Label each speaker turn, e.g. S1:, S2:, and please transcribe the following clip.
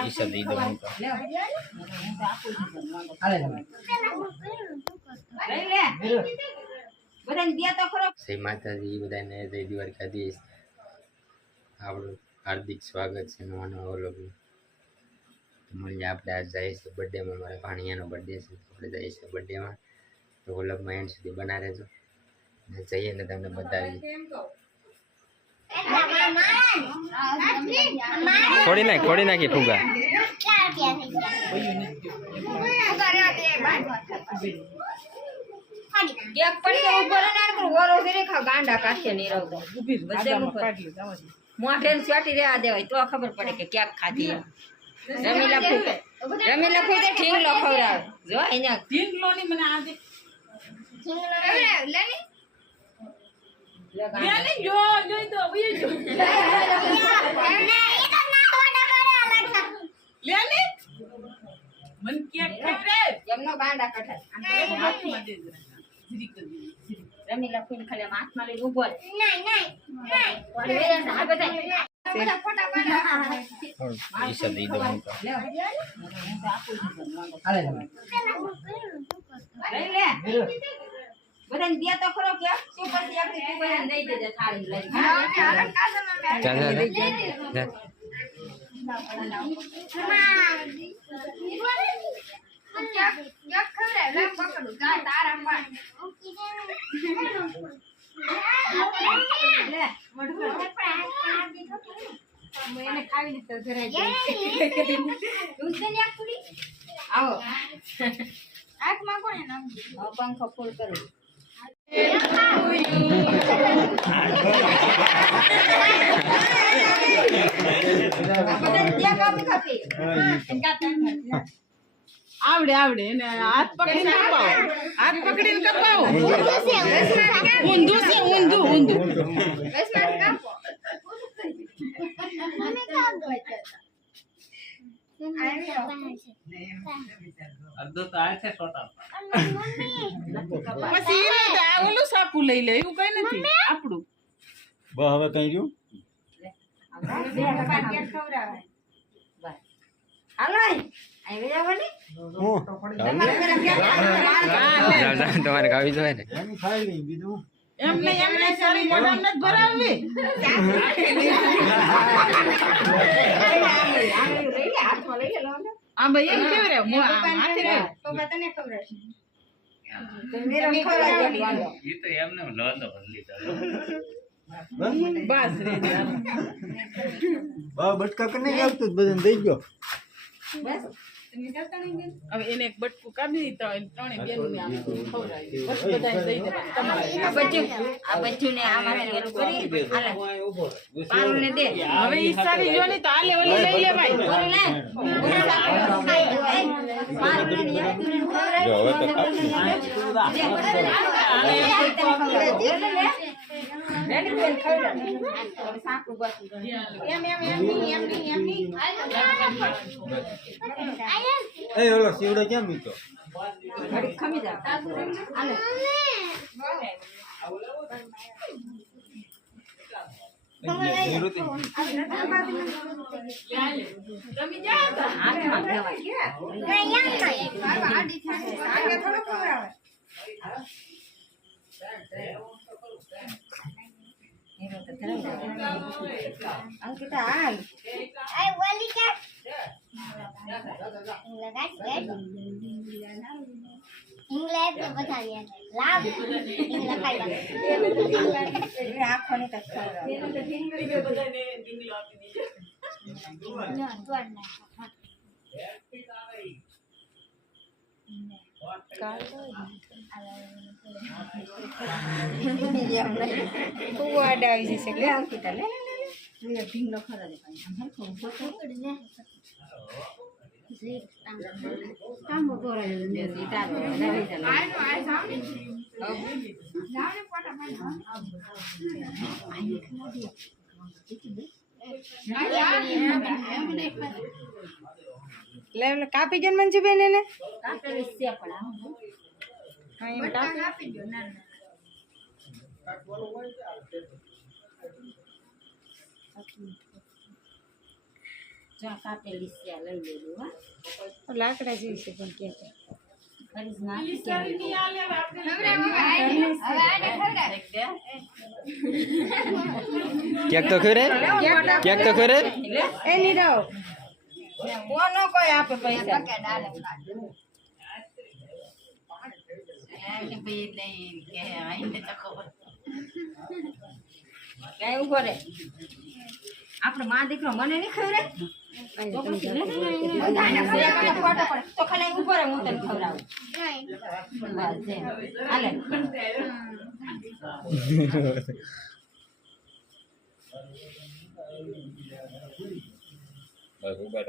S1: ઈસા દઈ દો. જય માતાજી, બધાને જય આપણું હાર્દિક સ્વાગત છે નવા નવા મળીએ આપણે આજ જઈએ છીએ બર્થડેમાં મારા ભાણિયાનો બર્થડે છે આપણે જઈએ છીએ બર્થડેમાં તો વ્લોગમાં એન્ડ સુધી બનાવે રહેજો. જઈએ ને તમને બતાવીએ. ખોડી નાખ ખોડી નાખી ફુગા.
S2: તો ખબર પડે કે ક્યાંક ખાધી. રમીલા રમીલા ફૂટે ઠીંગલો ખવડાવે. જો અહીંયા આમ હાથમાં લઈને ઊભો રહે. વળી વેરાન આ બધાય.
S1: ઈસા દઈ દો હું તો.
S2: લઈ લે બધાને દે તો ખરો કે શું પછી આપણે તું બધાને દઈ દેજે થાળી. લઈને
S1: જા જા જા. જા
S2: ખાવી તો જરાય આવો પંખો ફૂલ કરો બધાને દે કાપી કાપી
S3: આવડે આવડે એને હાથ પકડીને કપાવો હાથ પકડીને કપાવો ઊંધું છે ઊંધું ઊંધું પછી એ નહીં આ ઓલું સાપુ લઈ લે એવું કઈ નથી. આપણું.
S4: હવે કઈ હું.
S2: તમારે
S1: ખાવી જોઈએ ને.
S4: એમ ખાઈ લઈ બીજું.
S3: એમને એમને સારી મોઢા નથી ભરાવવી.
S2: આંગળી લઈ લે હાથમાં લઈ લે લાવો ને.
S3: આ ભાઈ એમ કેવું રે મો- હાથે રે
S2: તને ખબર હશે તો મેરો ખવડાવી દેવાનો.
S3: બસ રે
S4: બા બટકા કરી નહીં આવતું જ બધાને દઈ ગયો
S2: બસ તમે કરતા નહીં બેન?
S3: હવે એને એક બટકું કાઢી ત્રણ ત્રણે બેનું આમ ખવડાવી બસ બધાને દઈ દે તમારે
S2: આ બધું આ બધું ને આમાંથી એનું કરી હાલે. પારુલ ને દે
S3: હવે ઈ સારી જો ને તો આલે ઓલી લઈ લે ભાઈ
S2: એમ નહીં
S4: એ ઓલો સીવડો ક્યાં મૂક્યો
S2: ઘડીક ખમી જા હાલે. હાથમાં લેવાય. એનો Angkita. Ay, wali ka. England में बता दिया लाभ इंग्लैंड का इंग्लैंड राख होने तक छोड़ रहा है हिंदी में बता दे हिंदी लॉट दीजिए ना दुआ ना काल દે. ઈ તારો. લાવી દે, લાવી
S3: લે લે કાપી જન મંજુબેન એને
S2: કાપેલી છે પણ આમ.
S3: હા એમ કાપી
S2: ચા ના
S5: લાકડા જેવી છે પણ કે
S2: ફરીસ નાખી કે
S6: ક્યાંક તો ખરે ક્યાંક તો ખરે
S5: એ નીરવ
S2: કોનો કોઈ આપે પૈસા કઈ ઊભો રે આપણે માં દીકરો મને નહીં ખવડે તો ખાલી ઊભો રે હું તને ખવડાવું. હાલે.
S6: બસ ઊભા